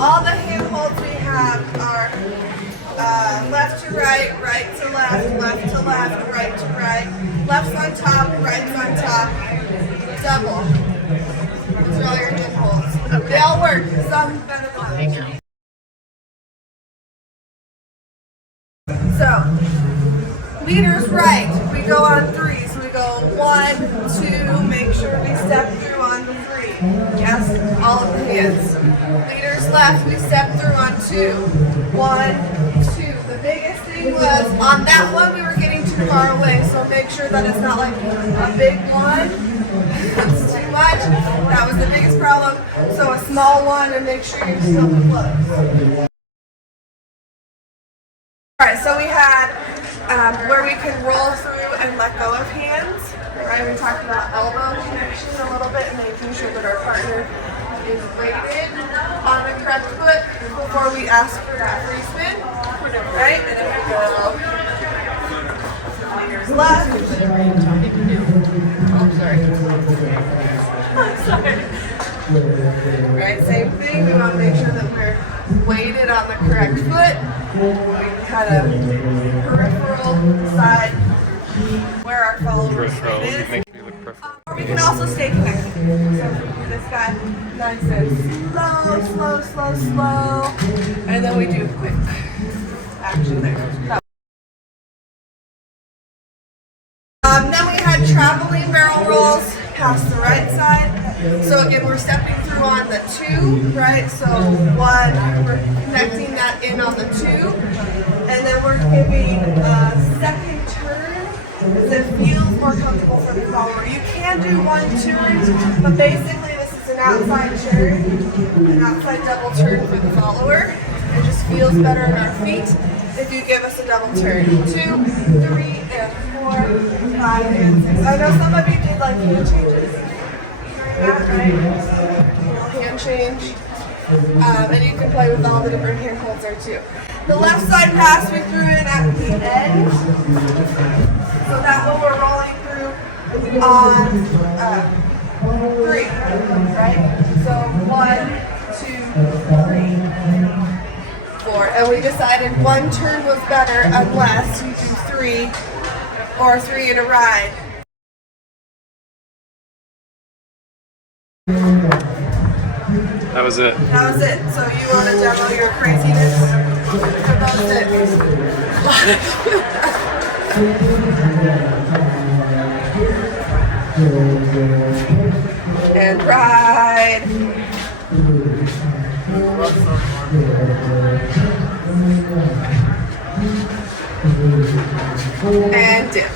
all the handholds we have are left to right, right to left, left to left, right to right, left's on top, right's on top, double. Those are all your handholds. Okay. They all work, some better than others. So, leaders right, we go on 3, so we go 1, 2, make sure we step through on the 3. Yes, all of the hands. Leaders left, we step through on 2. 1, 2. The biggest thing was, on that one we were getting too far away, so make sure that it's not like a big one. It's too much. That was the biggest problem. So a small one, and make sure you're still close. Alright, so we had where we can roll through and let go of hands. Right, we talked about elbow connection a little bit and making sure that our partner is weighted on the correct foot before we ask for that free spin. Right, and then we go fingers left. Oh, sorry. I'm sorry. Right, same thing. We want to make sure that we're weighted on the correct foot. We can kind of peripheral decide where our follower's foot is. Or we can also stay connected. So this guy, nice and slow, slow, slow, slow. And then we do quick action there. Then we had traveling barrel rolls past the right side. So again, we're stepping through on the 2, right? So 1, we're connecting that in on the 2. And then we're giving a second turn that feels more comfortable for the follower. You can do 1 turn, but basically this is an outside turn, an outside double turn for the follower. It just feels better in our feet if you give us a double turn. 2, 3, and 4, 5, and 6. I know some of you did like hand changes during that, right? Hand change. And you can play with all the different hand holds there too. The left side pass we threw in at the end. So that one we're rolling through on 3, right? So 1, 2, 3, 4. And we decided 1 turn was better unless you do 3 or 3 in a ride. That was it. That was it. So you want to demo your craziness? That was it. And ride. And dip.